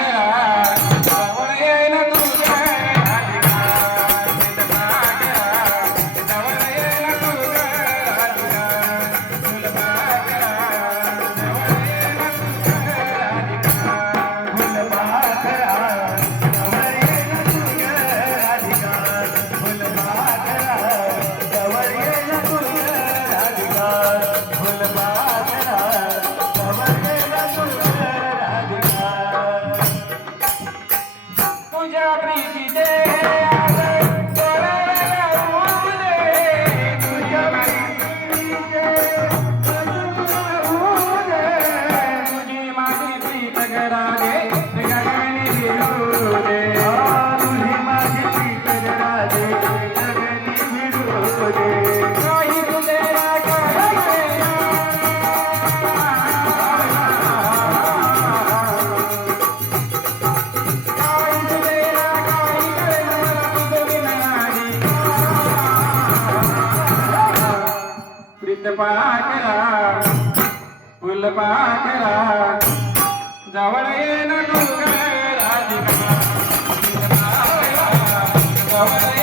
é. ಪ್ರೀತಿದೆ पाकरा फुल पाकरा जवळ येणं डोंगर राधिका. जवळ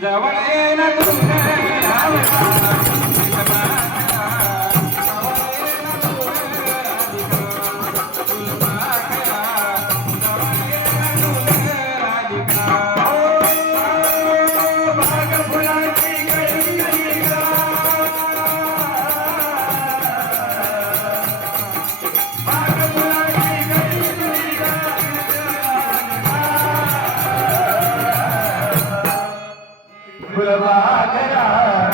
जवळ येणार ફૂલવા ગયા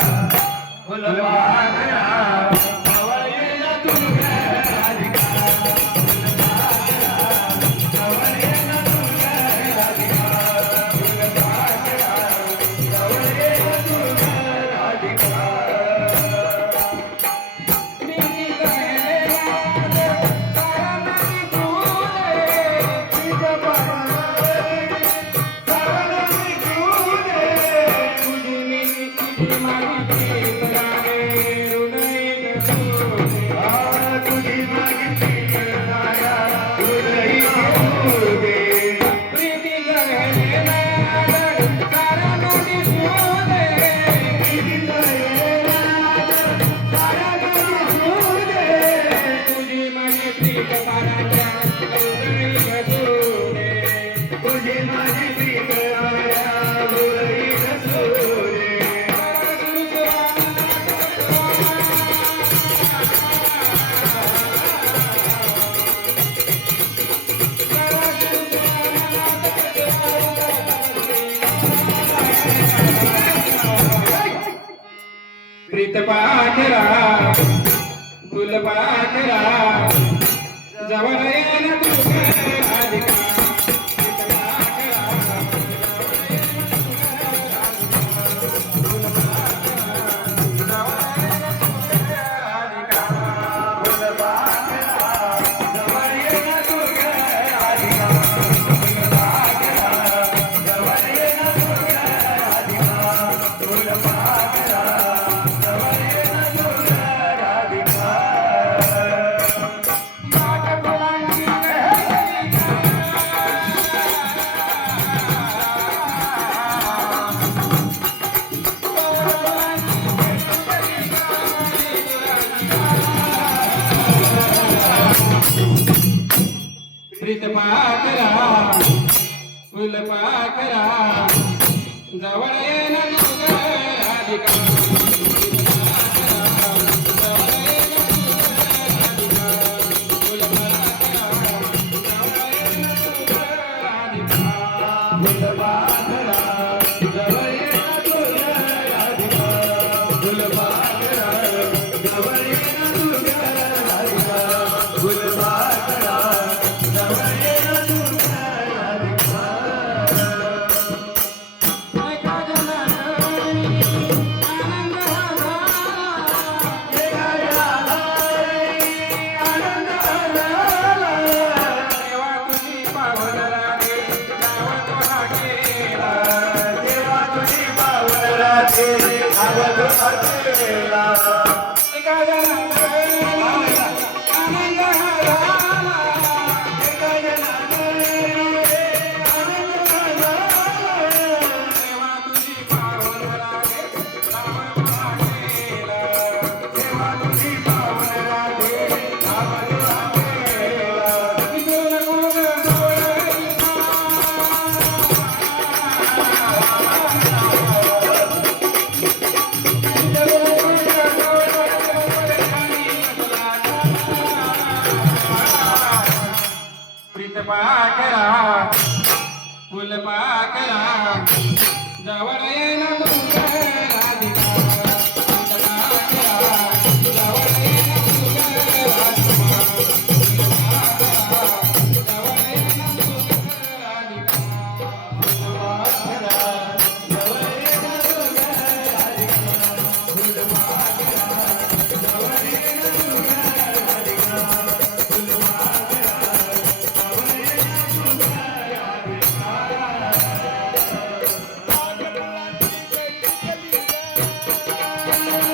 ફૂલવા ગયા. गुलबाकरा गुलबाकरा जवळ येणार कृपा करा कृपा करा जवळ येणार अधिकार कुलपाकरा कुलपाकरा जवळ ना